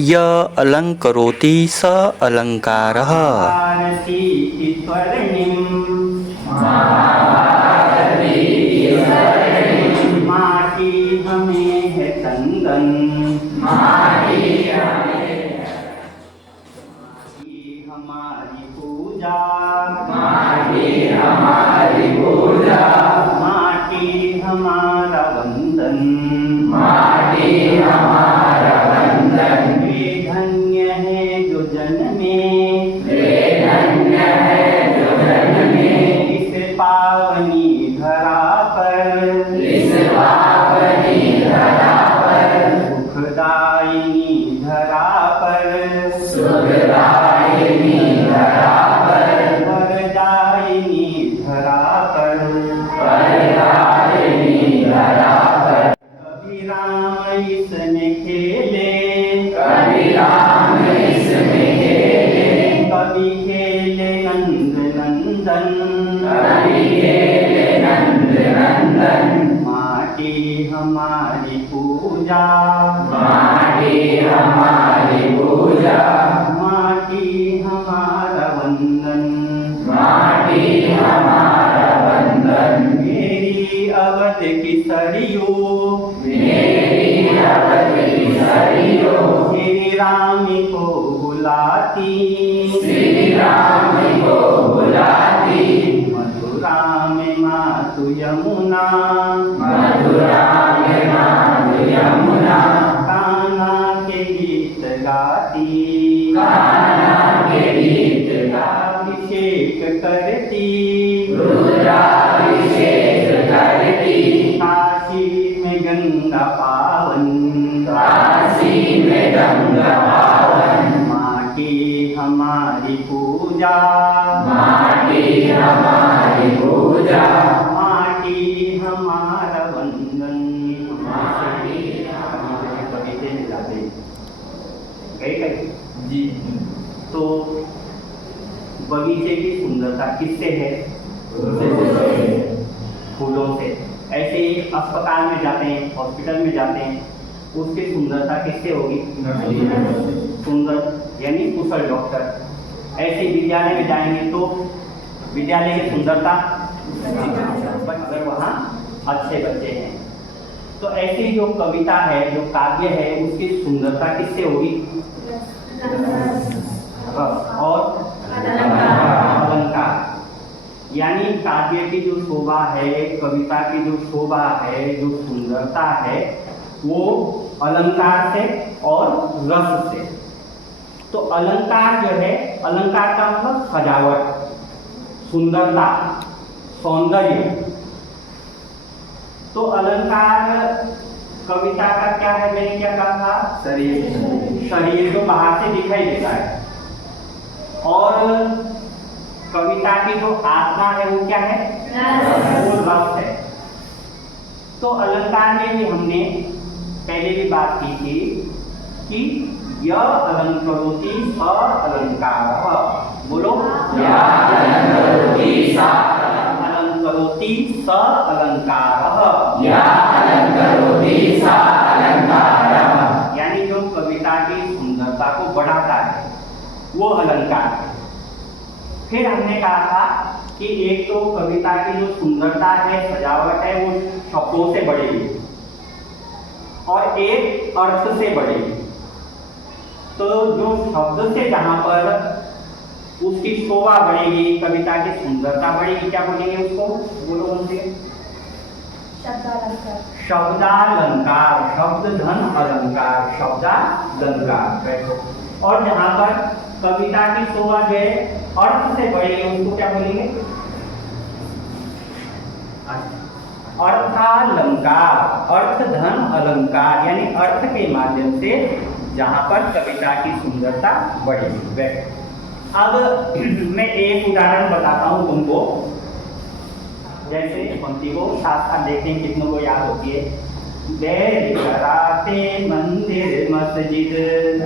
य अलङ्करोति स अलङ्कारः। माटी हमें है चंदन, माटी हमारी पूजा, माटी हमारी पूजा, माटी हमारा वंदन, माटी हमारा वंदन। वे धन्य है जो जन्मे, वे धन्य है जो जन्मे इस पावनी धरा पर, इस पावनी धरा पर, सुखदायिनी धरा पर, सुखदायिनी धरा पर, वरदायिनी धरा पर, वरदायिनी धरा पर। कभी राम इसमें खेले, कभी राम इसमें खेले, कभी खेले नंद नंदन, कभी खेले नंद नंदन। माटी हमारी पूजा, माटी हमारी पूजा, माटी हमारा वंदन, माटी हमारा वंदन। मेरी अवध की सरयू, मेरी अवध की सरयू, श्री राम को बुलाती, श्री राम को बुलाती। मथुरा में मातु यमुना, मथुरा में मातु यमुना, कान्हा के गीत गाती, कान्हा के गीत अभिषेक करती, रुद्राभिषेक करती। काशी में गंगा पावन, काशी में गंगा पावन। माटी हमारी पूजा, माटी हमारी पूजा, माटी हमारा वंदन। माटी बगीचे में जाते गए जी। तो बगीचे की सुंदरता किससे है? फूलों से। ऐसे ही अस्पताल में जाते हैं, हॉस्पिटल में जाते हैं, उसकी सुंदरता किससे होगी? सुंदर यानी कुशल डॉक्टर। ऐसे विद्यालय में जाएंगे तो विद्यालय की सुंदरता, अगर वहाँ अच्छे बच्चे हैं। तो ऐसी जो कविता है, जो काव्य है, उसकी सुंदरता किससे होगी? और अलंकार। यानी काव्य की जो शोभा है, कविता की जो शोभा है, जो सुंदरता है, वो अलंकार से और रस से। तो अलंकार जो है, अलंकार का मतलब सजावट, सुंदरता, सौंदर्य। तो अलंकार कविता का क्या है? मैंने क्या कहा था? शरीर। शरीर जो बाहर से दिखाई देता है। और कविता की जो आत्मा है वो क्या है? वो रस है। तो अलंकार में भी हमने पहले भी बात की थी कि य अलंकरोति स अलंकारः। बोलो, य अलंकरोति स अलंकारः, य अलंकरोति स अलंकारः। यानी जो कविता की सुंदरता को बढ़ाता है वो अलंकार है। फिर हमने कहा था कि एक तो कविता की जो सुंदरता है, सजावट है, वो शब्दों से बढ़ेगी और एक अर्थ से बढ़ेगी। तो जो शब्द से जहां पर उसकी शोभा बढ़ेगी, कविता की सुंदरता बढ़ेगी, क्या बोलेंगे उसको? बोलो उनसे। शब्दालंकार, शब्द धन अलंकार, शब्दालंकार। बैठो। और जहां पर कविता की शोभा जो है अर्थ से बढ़ेगी, उसको क्या बोलेंगे? अर्थालंकार, अर्थ धन अलंकार। यानी अर्थ के माध्यम से जहां पर कविता की सुंदरता बढ़ेगी। अब मैं एक उदाहरण बताता हूं तुमको। जैसे पंक्ति को साथ साथ देखते हैं कितनों को याद होती है। बैर कराते मंदिर मस्जिद,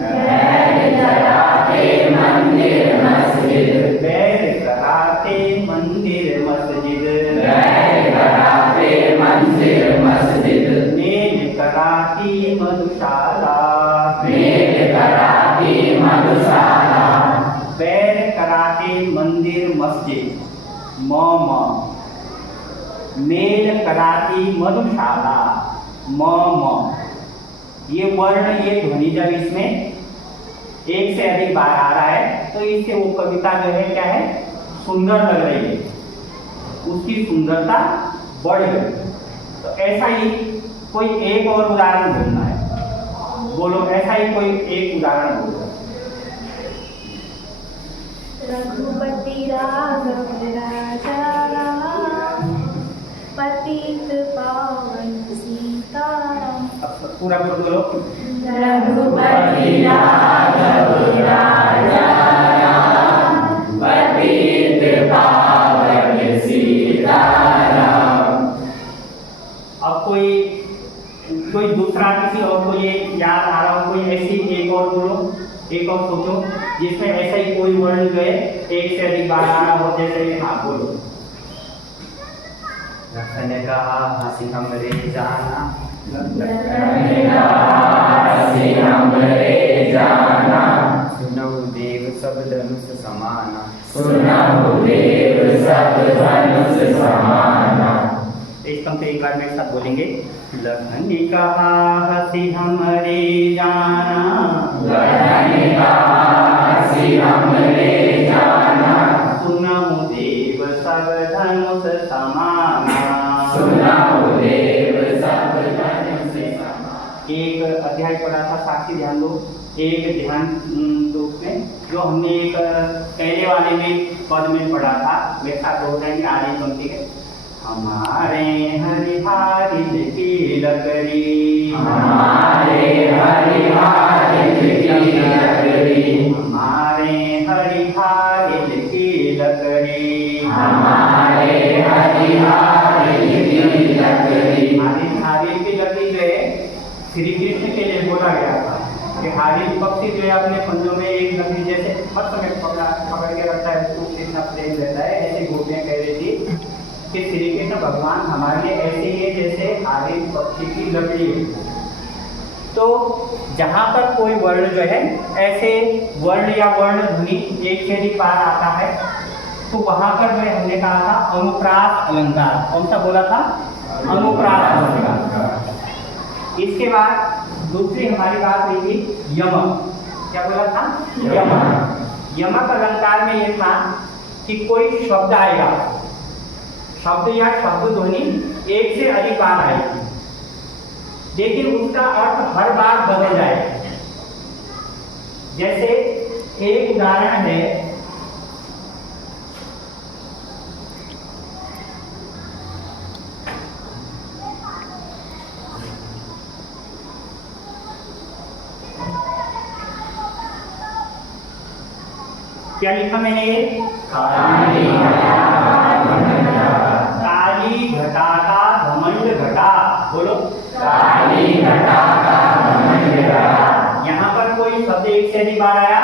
बैर कराते मंदिर मस्जिद, बैर कराते मंदिर मस्जिद, बैर कराते मंदिर मस्जिद। मेल कराती मधुशाला, मेल कराती मधुशाला बैर कराते मंदिर मस्जिद म मेल कराती मधुशाला म ये वर्ण ये ध्वनि जब इसमें एक से अधिक बार आ रहा है तो इससे वो कविता जो है क्या है सुंदर लग रही है, उसकी सुंदरता बढ़ गई। तो ऐसा ही कोई एक और उदाहरण बोलना है, बोलो ऐसा ही कोई एक उदाहरण बोलो। रघुपति राघव राजा राम पतित पावन सीताराम। अब पूरा बोलो। रघुपति राघव राजा राम पतित पावन सीताराम। अब कोई दूसरा किसी और को ये याद आ रहा हो, कोई ऐसी एक और बोलो, एक और सोचो जिसमें ऐसा ही कोई वर्ण जो है एक से अधिक बार आ रहा हो, जैसे हाँ बोलो। लखन कहा हंसी हमरे जाना, हंसी हमरे जाना, सुनहु देव सब धनुष समाना, सुनहु देव सब धनुष समाना। इस पंक्ति एक बार मेरे साथ बोलेंगे। लखन कहा हंसी हमरे जाना, लखन कहा हंसी हमरे जाना, सुनहु देव सब धनुष समाना, सुनहु देव सब धनुष समाना। एक अध्याय पढ़ा था, साक्षी ध्यान दो, एक ध्यान दो उसमें जो हमने एक पहले वाले में पद में पढ़ा था, मेरे साथ हो जाएंगे आधी पंक्ति है। हमारे हरिहारी की लकड़ी, हमारे हरिहारिन की लकड़ी, हमारे हरिहारी की लकड़ी, हमारे हरिहारिन की लकड़ी। हरिहारी की लकड़ी जो है श्री कृष्ण के लिए बोला गया था कि हारिल पक्षी जो है अपने पंजों में एक लकड़ी जैसे मत समय पकड़ के रखता है, उसको कृष्ण प्रेम रहता है, ऐसे गोपियां कह रही थी कि श्री कृष्ण भगवान हमारे लिए ऐसे ही है जैसे हारिल पक्षी की लकड़ी है। तो जहाँ पर कोई वर्ण जो है ऐसे वर्ण या वर्ण ध्वनि एक से अधिक बार आता है तो वहां पर जो है हमने कहा था अनुप्रास अलंकार। कौन सा बोला था? अनुप्रास अलंकार। इसके बाद दूसरी हमारी बात हुई थी यमक। क्या बोला था? यमक। यमक अलंकार में ये था कि कोई शब्द आएगा, शब्द या शब्द ध्वनि एक से अधिक बार आएगी, लेकिन उसका अर्थ हर बार बदल जाएगा। जैसे एक उदाहरण है, क्या लिखा मैंने ये? काली घटा का घमंड घटा। बोलो काली घटा का घमंड घटा। यहाँ पर कोई शब्द एक से अधिक बार आया,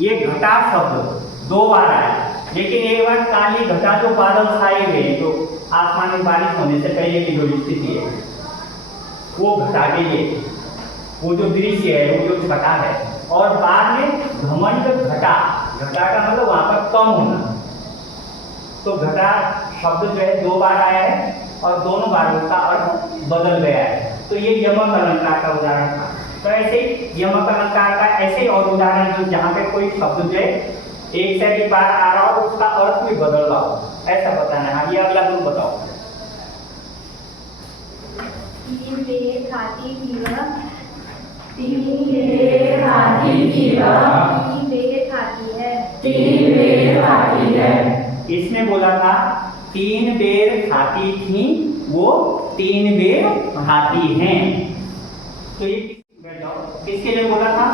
ये घटा शब्द दो बार आया, लेकिन एक बार काली घटा जो बादल छाए हुए हैं, जो आसमान में बारिश होने से पहले की जो स्थिति है वो घटा के लिए, वो जो दृश्य है वो जो घटा है। और बाद में घमंड घटा, घटा का मतलब वहां पर कम होना। तो घटा शब्द जो है दो बार आया है और दोनों बार उसका अर्थ बदल गया है। तो ये यमक अलंकार का उदाहरण था। तो ऐसे ही यमक अलंकार का ऐसे और उदाहरण जो जहाँ पे कोई शब्द जो है एक से अधिक बार आ रहा हो उसका अर्थ भी बदल रहा हो, ऐसा बताना है। हाँ, ये अगला तुम बताओ। तीन बेर खाती पीवा, तीन बेर खाती पीवा, तीन बेर खाती है, तीन बेर खाती है। इसमें बोला था तीन बेर खाती थी, वो तीन बेर खाती हैं। तो ये किसके लिए बोला था?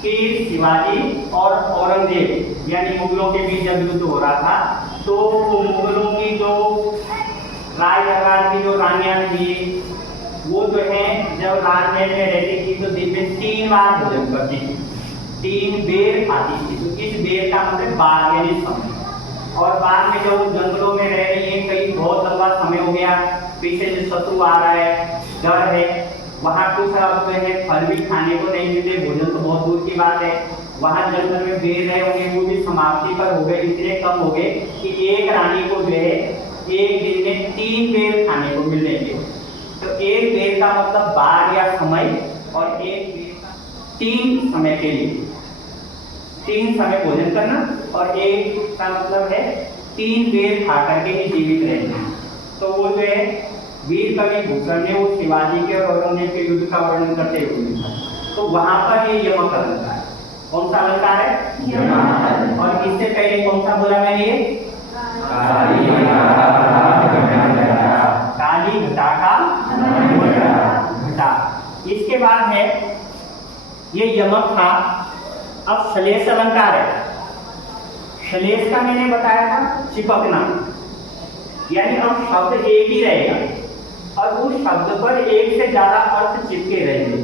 कि शिवाजी और औरंगजेब यानी मुगलों के बीच जब युद्ध हो रहा था तो मुगलों की जो राज दरबार की जो रानियां थी वो जो है जब राजमहल में रहती थी तो दिन में 3 बार भोजन करती थी, 3 बेर खाती थी। तो इस बेर का मतलब बार यानी समय। और बाद में जो जंगलों में रह रही है, कई बहुत लंबा समय हो गया, पीछे से शत्रु आ रहा है, डर है, वहाँ कुछ अब जो है फल भी खाने को नहीं मिले, भोजन तो बहुत दूर की बात है। वहाँ जंगल में बेर रहे होंगे, वो भी समाप्ति पर हो गए, इतने कम हो गए कि एक रानी को जो है एक दिन में 3 बेर खाने को मिलेंगे। तो एक बेर का मतलब बार या समय, और एक बेर का 3 समय के लिए, 3 समय भोजन करना, और एक का मतलब है 3 बेर खा करके ही जीवित रहना। तो वो जो है वीर कवि भूषण ने वो शिवाजी के और औरंगजेब के युद्ध का वर्णन करते हुए लिखा। तो वहां पर ये यमक अलंकार है। कौन सा अलंकार है? यमक। और इससे पहले कौन सा बोला मैंने? ये काली घटा का घटा। इसके बाद है ये यमक था। अब श्लेष अलंकार है। श्लेष का मैंने बताया था चिपकना, यानी अब शब्द एक ही रहेगा और उस शब्द पर एक से ज्यादा अर्थ चिपके रहेंगे।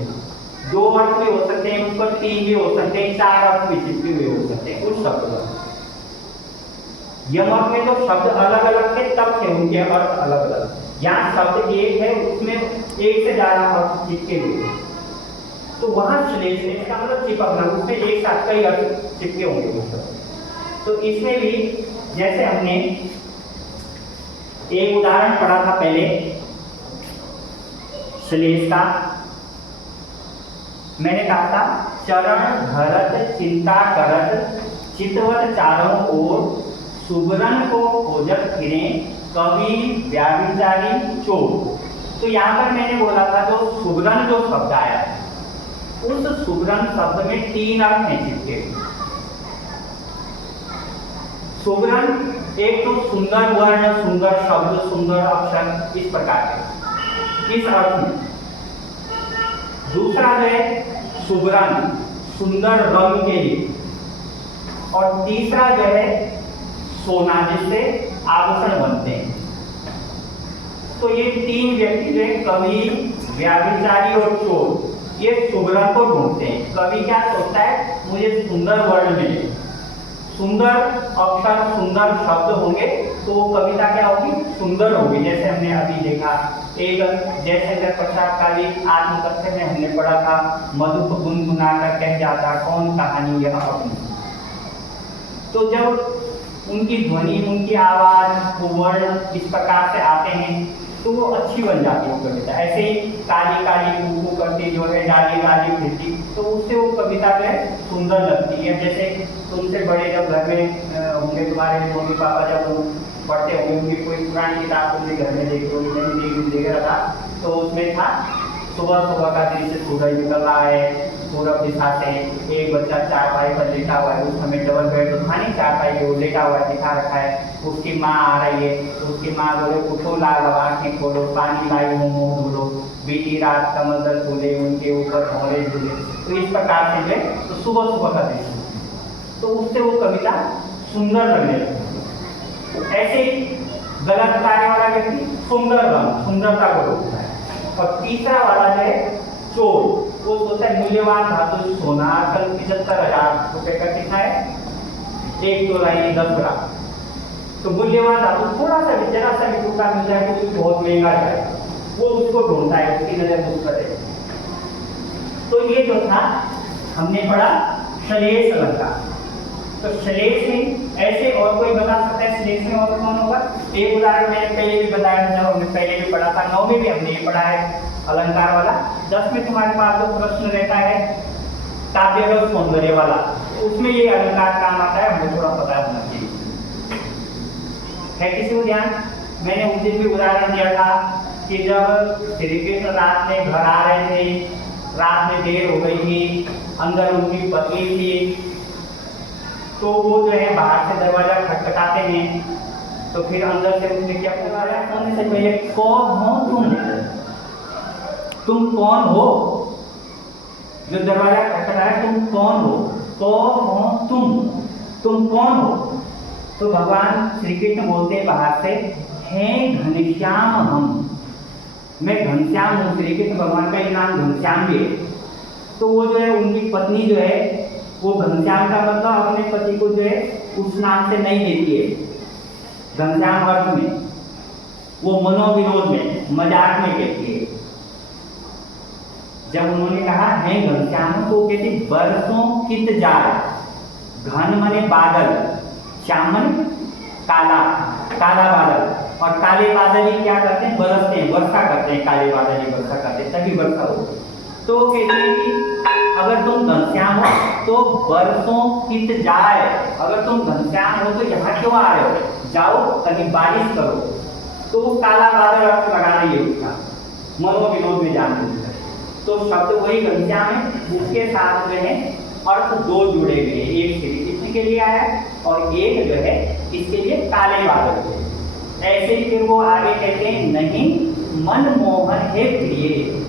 2 अर्थ भी हो सकते हैं, उस पर 3 भी हो सकते हैं, 4 अर्थ भी चिपके हुए हो सकते हैं उस शब्द पर। यमक में तो शब्द अलग अलग थे, तब थे उनके अर्थ अलग अलग। यहाँ शब्द एक है, उसमें एक से ज्यादा अर्थ चिपके हुए, तो वहां श्लेष का मतलब चिपकना, उसमें एक साथ कई अर्थ चिपके होंगे। तो इसमें भी जैसे हमने एक उदाहरण पढ़ा था पहले श्लेष का, मैंने कहा था चरण धरत चिंता करत चितवत चारों ओर सुबरन को खोजत फिरे कवि व्याभिचारी चोर। तो यहाँ पर मैंने बोला था जो सुबरन जो शब्द आया, उस सुबरन शब्द में 3 अर्थ हैं चिपके। सुबरन एक तो सुंदर वर्ण, सुंदर शब्द, सुंदर अक्षर, इस प्रकार के, इस अर्थ में। दूसरा जो है सुबरन, सुंदर रंग के लिए। और तीसरा जो है सोना, जिससे आभूषण बनते हैं। तो ये 3 व्यक्ति जो है कवि, व्याभिचारी और चोर, ये सुबरन को ढूंढते हैं। कवि क्या सोचता है, मुझे सुंदर वर्ण मिले, सुंदर अक्षर, सुंदर शब्द होंगे तो वो कविता क्या होगी, सुंदर होगी। जैसे हमने अभी देखा एक जयशंकर प्रसाद का एक आत्मकथ्य में हमने पढ़ा था, मधुप गुनगुना कर कह जाता कौन कहानी यह अपनी। तो जब उनकी ध्वनि, उनकी आवाज, वर्ण इस प्रकार से आते हैं तो वो अच्छी बन जाती है कविता। ऐसे ही काली काली कुकू करती जो है डाली डाली फिरती, तो उससे वो कविता जो है सुंदर लगती है। जैसे तुमसे बड़े जब घर में होंगे, तुम्हारे मम्मी पापा जब पढ़ते होंगे, उनकी कोई पुरानी किताब तुमने घर में देखी होगी, मैंने देख रहा था, तो उसमें था सुबह सुबह का दृश्य, सूरज निकल रहा है पूरब दिशा से, एक बच्चा चारपाई पर लेटा हुआ है, उस समय डबल बेड तो था नहीं, चारपाई पे वो लेटा हुआ दिखा रखा है। उसकी माँ आ रही है, तो उसकी माँ बोले उठो लाल आंखें खोलो, पानी लाई मुंह धुलो, बीती रात कमल दल फूले, उनके ऊपर भौरे झूले। तो इस प्रकार से जो तो सुबह सुबह का दृश्य, तो उससे वो कविता सुंदर लगने लगती। ऐसे ही गलत कार्य वाला व्यक्ति सुंदर रंग, सुंदरता को रोकता है। और तीसरा वाला जो है चोर, वो सोचता है मूल्यवान धातु सोना, कल 75,000 रुपए का कितना है, 1 तोला यानी 10 ग्राम। तो मूल्यवान धातु थोड़ा सा भी, जरा सा भी टुकड़ा मिल जाए तो कुछ बहुत महंगा है, वो उसको ढूंढता है, उसकी नजर उस पर है। तो ये जो था हमने पढ़ा श्लेष अलंकार। तो श्लेष में ऐसे और कोई बता सकता है श्लेष में और कौन होगा? एक उदाहरण मैंने पहले भी बताया था, हमने पहले भी पढ़ा था, 9 में भी हमने ये पढ़ा है अलंकार वाला। 10 में तुम्हारे पास जो प्रश्न रहता है काव्य और सौंदर्य वाला, उसमें ये अलंकार काम आता है, हमें थोड़ा पता होना चाहिए। है किसी को ध्यान? मैंने उस दिन भी उदाहरण दिया था कि जब श्री कृष्ण रात में घर आ रहे थे, रात में देर हो गई थी, अंदर उनकी पत्नी थी, तो वो जो है बाहर से दरवाजा खटखटाते हैं। तो फिर अंदर से उसने क्या पूछा, होने से पहले कौन हो तुम कौन हो? जो दरवाजा खटखटाया, तुम कौन हो? कौन हो तुम कौन हो? तो भगवान श्री कृष्ण बोलते हैं बाहर से, हैं घनश्याम हम, मैं घनश्याम हूँ। श्री कृष्ण भगवान का नाम घनश्याम भी है। तो वो जो है उनकी पत्नी जो है वो घनश्याम का मतलब अपने पति को जो है उस नाम से नहीं देती है। घनश्याम अर्थ में, वो मनोविनोद में, मजाक में कहती है। जब उन्होंने कहा है घनश्याम, तो कहते बरसों कित जाए। घन माने बादल, श्याम माने काला, काला बादल। और काले बादल ही क्या करते हैं, बरसते हैं, वर्षा करते हैं। काले बादल ही वर्षा करते हैं, तभी वर्षा होती है। तो कहते हैं कि अगर तुम घनश्याम हो तो बरसों कित जाए। अगर तुम घनश्याम हो तो यहाँ क्यों आ रहे हो, जाओ कहीं बारिश करो। तो काला बादल अर्थ लगाना ये उसका मनोविनोद में जान। तो शब्द वही घनश्याम है, उसके साथ जो है अर्थ दो जुड़े हुए हैं। एक श्री कृष्ण के लिए आया और एक जो है इसके लिए काले बादल। ऐसे ही फिर वो आगे कहते हैं, नहीं मनमोहन है प्रिय।